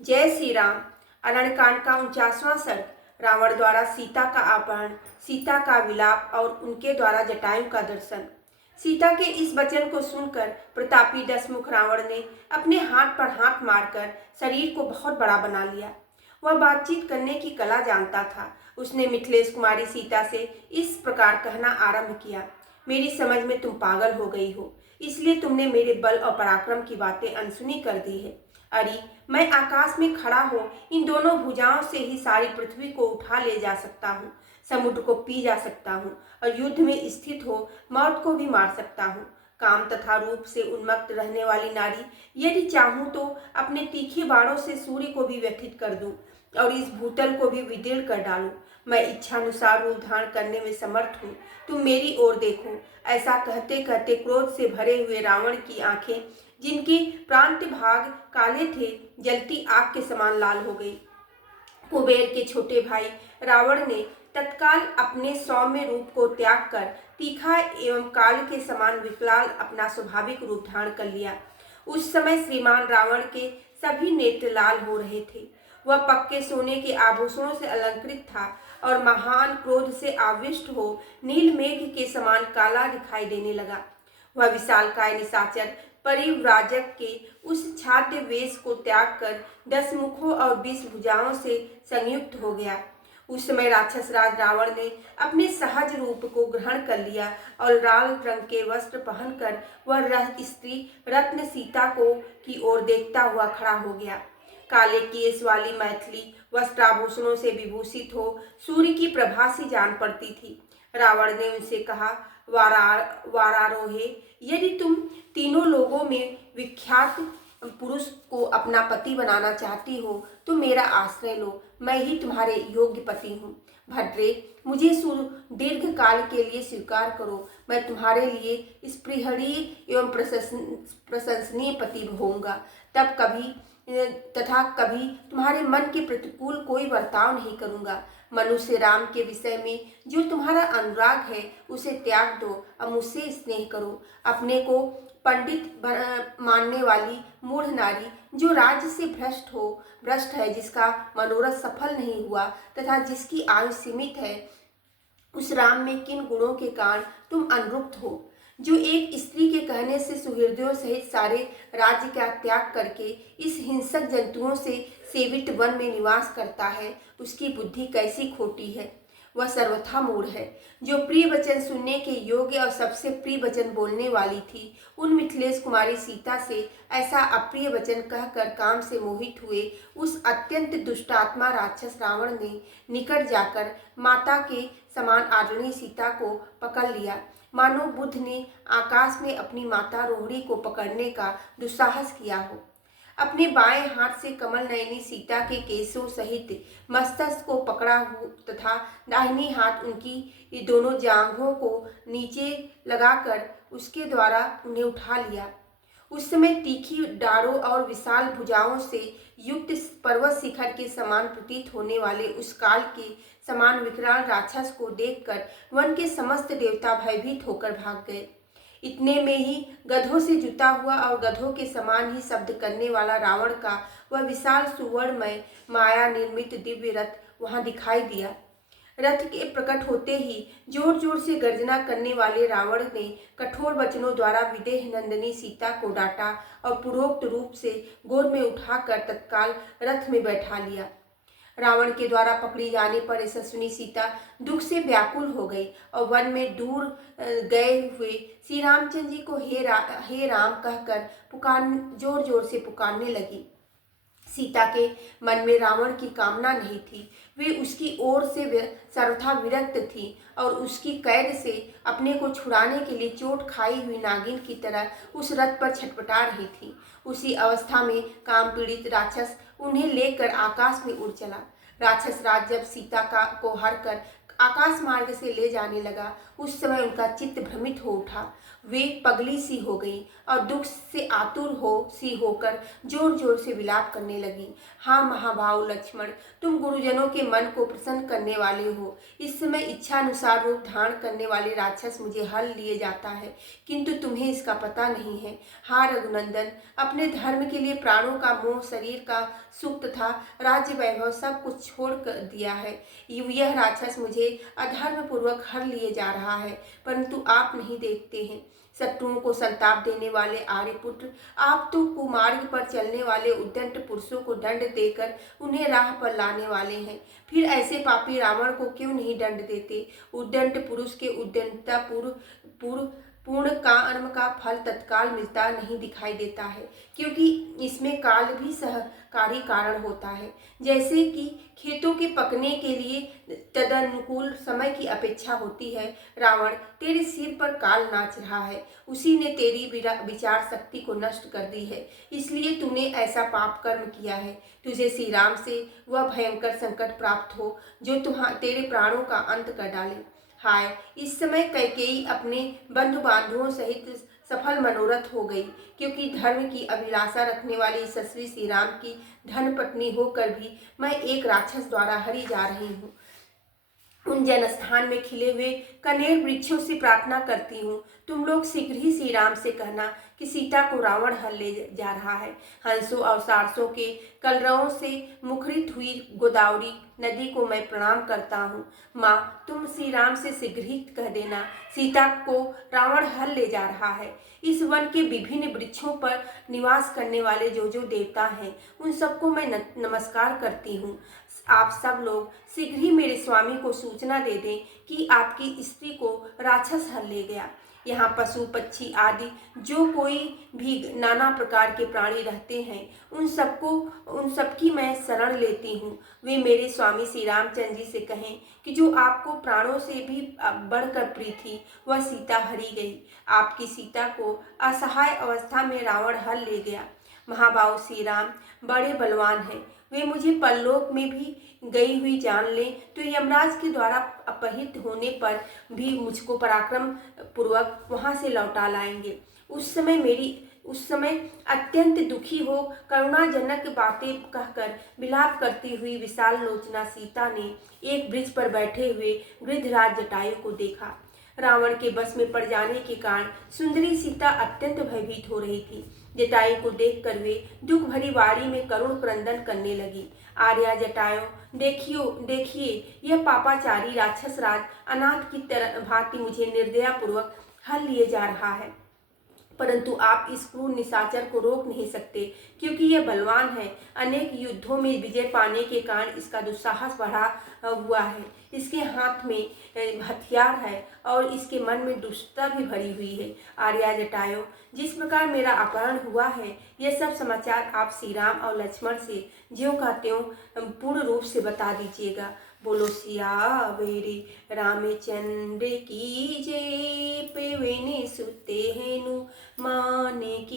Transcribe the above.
जय श्री राम। अरण्यकांड का 49वां सर्ग। रावण द्वारा सीता का अपहरण, सीता का विलाप और उनके द्वारा जटायु का दर्शन। सीता के इस वचन को सुनकर प्रतापी दशमुख रावण ने अपने हाथ पर हाथ मारकर शरीर को बहुत बड़ा बना लिया। वह बातचीत करने की कला जानता था। उसने मिथिलेश कुमारी सीता से इस प्रकार कहना आरंभ किया। मेरी समझ में तुम पागल हो गई हो, इसलिए तुमने मेरे बल और पराक्रम की बातें अनसुनी कर दी है। अरे, मैं आकाश में खड़ा हो इन दोनों भुजाओं से ही सारी पृथ्वी को उठा ले जा सकता हूँ, समुद्र को पी जा सकता हूँ और युद्ध में स्थित हो मौत को भी मार सकता हूँ। काम तथा रूप से उन्मत्त रहने वाली नारी, यदि चाहूँ तो अपने तीखे बाणों से सूर्य को भी व्यथित कर दूं और इस भूतल को भी विदीर्ण कर डालूं। मैं इच्छानुसार रूप धारण करने में समर्थ हूँ। तुम मेरी ओर देखो। ऐसा कहते कहते क्रोध से भरे हुए रावण की आंखें, जिनके प्रांत भाग काले थे, जलती आग के समान लाल हो गई। कुबेर के छोटे भाई रावण ने तत्काल अपने सौम्य रूप को त्याग कर तीखा एवं काल के समान विकराल अपना स्वाभाविक रूप धारण कर लिया। उस समय श्रीमान रावण के सभी नेत्र लाल हो रहे थे। वह पक्के सोने के आभूषणों से अलंकृत था और महान क्रोध से आविष्ट हो नील मेघ के समान काला दिखाई देने लगा। वह विशालकाय निशाचर परिव्राजक के उस छात्र वेश को त्याग कर 10 मुखों और 20 भुजाओं से संयुक्त हो गया। उस समय राक्षस राज रावण ने अपने सहज रूप को ग्रहण कर लिया और लाल रंग के वस्त्र पहनकर वह स्त्री रत्न सीता को की ओर देखता हुआ खड़ा हो गया। काले केस वाली मैथिली वस्त्राभूषणों से विभूषित हो सूर्य की प्रभा सी जान पड़ती थी। रावण ने उनसे कहा, वारारोहे, यदि तुम तीनों लोगों में विख्यात पुरुष को अपना पति बनाना चाहती हो तो मेरा आश्रय लो। मैं ही तुम्हारे योग्य पति हूँ। भद्रे, मुझे दीर्घ काल के लिए स्वीकार करो। मैं तुम्हारे लिए स्पृहणीय एवं प्रशंसनीय पति होऊंगा। तथा कभी तुम्हारे मन के प्रतिकूल कोई बर्ताव नहीं करूंगा। मनुष्य राम के विषय में जो तुम्हारा अनुराग है उसे त्याग दो और मुझसे स्नेह करो। अपने को पंडित मानने वाली मूढ़ नारी, जो राज्य से भ्रष्ट है, जिसका मनोरथ सफल नहीं हुआ तथा जिसकी आयु सीमित है, उस राम में किन गुणों के कारण तुम अनुरुक्त हो? जो एक स्त्री के कहने से सुहृदयों सहित सारे राज्य का त्याग करके इस हिंसक जंतुओं से सेवित वन में निवास करता है, उसकी बुद्धि कैसी खोटी है। वह सर्वथा मूढ़ है। जो प्रिय वचन सुनने के योग्य और सबसे प्रिय वचन बोलने वाली थी, उन मिथिलेश कुमारी सीता से ऐसा अप्रिय वचन कहकर काम से मोहित हुए उस अत्यंत दुष्टात्मा राक्षस रावण ने निकट जाकर माता के समान आदरणीय सीता को पकड़ लिया, मानो बुद्ध ने आकाश में अपनी माता रोहिणी को पकड़ने का दुस्साहस किया हो। अपने बाएं हाथ से कमल नयनी सीता के केसों सहित मस्तक को पकड़ा हो तथा दाहिनी हाथ उनकी दोनों जांघों को नीचे लगाकर उसके द्वारा उन्हें उठा लिया। उस समय तीखी डारों और विशाल भुजाओं से युक्त पर्वत शिखर के समान प्रतीत होने वाले उस काल के समान विकराल राक्षस को देखकर वन के समस्त देवता भयभीत होकर भाग गए। इतने में ही गधों से जुता हुआ और गधों के समान ही शब्द करने वाला रावण का वह विशाल सुवर्णमय माया निर्मित दिव्य रथ वहां दिखाई दिया। रथ के प्रकट होते ही जोर जोर से गर्जना करने वाले रावण ने कठोर वचनों द्वारा विदेह नंदिनी सीता को डांटा और पूर्वोक्त रूप से गोद में उठाकर तत्काल रथ में बैठा लिया। रावण के द्वारा पकड़ी जाने पर यशस्विनी सीता दुख से व्याकुल हो गई और वन में दूर गए हुए श्री रामचंद्र जी को हे राम कहकर जोर जोर से पुकारने लगी। सीता के मन में रावण की कामना नहीं थी। वे उसकी ओर से सर्वथा विरक्त थी और उसकी कैद से अपने को छुड़ाने के लिए चोट खाई हुई नागिन की तरह उस रथ पर छटपटा रही थी। उसी अवस्था में काम पीड़ित राक्षस उन्हें लेकर आकाश में उड़ चला। राक्षस राज जब सीता को हर कर आकाश मार्ग से ले जाने लगा, उस समय उनका चित्त भ्रमित हो उठा। वे पगली सी हो गई और दुख से आतुर होकर जोर जोर से विलाप करने लगी। हाँ महाभाव लक्ष्मण, तुम गुरुजनों के मन को प्रसन्न करने वाले हो। इस समय इच्छानुसार रूप धारण करने वाले राक्षस मुझे हल लिए जाता है, किंतु तुम्हें इसका पता नहीं है। हाँ रघुनंदन, अपने धर्म के लिए प्राणों का मोह, शरीर का सुख तथा राज्य वैभव सब कुछ छोड़ कर दिया है। यह राक्षस मुझे अधर्म पूर्वक हर लिए जा रहा है, परंतु आप नहीं देखते हैं। शत्रुओं को संताप देने वाले आर्यपुत्र, आप तो कुमार्ग पर चलने वाले उद्दंड पुरुषों को दंड देकर उन्हें राह पर लाने वाले हैं। फिर ऐसे पापी रावण को क्यों नहीं दंड देते? उद्दंड पुरुष के उद्दंडता पूर्ण कर्म का फल तत्काल मिलता नहीं दिखाई देता है, क्योंकि इसमें काल भी सहकारी कारण होता है। जैसे कि खेतों के पकने के लिए तदनुकूल समय की अपेक्षा होती है, रावण तेरे सिर पर काल नाच रहा है। उसी ने तेरी विचार शक्ति को नष्ट कर दी है, इसलिए तूने ऐसा पाप कर्म किया है। तुझे श्री राम से वह भयंकर संकट प्राप्त हो जो तेरे प्राणों का अंत कर डाले। हाय, इस समय कैकेयी अपने बंधु बांधवों सहित सफल मनोरथ हो गई, क्योंकि धर्म की अभिलाषा रखने वाली यशस्वी श्री राम की धन पत्नी होकर भी मैं एक राक्षस द्वारा हरी जा रही हूँ। उन जनस्थान में खिले हुए कनेर वृक्षों से प्रार्थना करती हूँ, तुम लोग शीघ्र ही श्री राम से कहना कि सीता को रावण हल ले जा रहा है। हंसों और सारसों के कलरवों से मुखरित हुई गोदावरी नदी को मैं प्रणाम करता हूँ। माँ, तुम श्री राम से शीघ्र ही कह देना, सीता को रावण हल ले जा रहा है। इस वन के विभिन्न वृक्षों पर निवास करने वाले जो जो देवता हैं, उन सबको मैं नमस्कार करती हूँ। आप सब लोग शीघ्र ही मेरे स्वामी को सूचना दे दें कि आपकी स्त्री को राक्षस हल ले गया। यहाँ पशु पक्षी आदि जो कोई भी नाना प्रकार के प्राणी रहते हैं, उन सबकी मैं शरण लेती हूँ। वे मेरे स्वामी श्री रामचंद्र जी से कहें कि जो आपको प्राणों से भी बढ़कर प्रिय थी, वह सीता हरी गई। आपकी सीता को असहाय अवस्था में रावण हल ले गया। महाभाव श्री राम बड़े बलवान हैं, वे मुझे परलोक में भी गई हुई जान लें तो यमराज के द्वारा अपहृत होने पर भी मुझको पराक्रम पूर्वक वहां से लौटा लाएंगे। उस समय अत्यंत दुखी हो करुणाजनक बातें कहकर विलाप करती हुई विशाल लोचना सीता ने एक वृक्ष पर बैठे हुए गृधराज जटायु को देखा। रावण के बस में पड़ जाने के कारण सुंदरी सीता अत्यंत भयभीत हो रही थी। जटायु को देखकर वे दुख भरी वाणी में करुण क्रंदन करने लगी। आर्या जटायु, देखिए यह पापाचारी राक्षस राज अनाथ की तरह भांति मुझे निर्दयापूर्वक हल लिए जा रहा है, परंतु आप इस क्रूर निशाचर को रोक नहीं सकते, क्योंकि यह बलवान है। अनेक युद्धों में विजय पाने के कारण इसका दुस्साहस बढ़ा हुआ है। इसके हाथ में हथियार है और इसके मन में दुष्टता भी भरी हुई है। आर्या जटायु, जिस प्रकार मेरा अपहरण हुआ है, यह सब समाचार आप श्री राम और लक्ष्मण से ज्यों का त्यों पूर्ण रूप से बता दीजिएगा। बोलो सियावेरी रामचंद्र की जय, पवन सुत हेनु माने की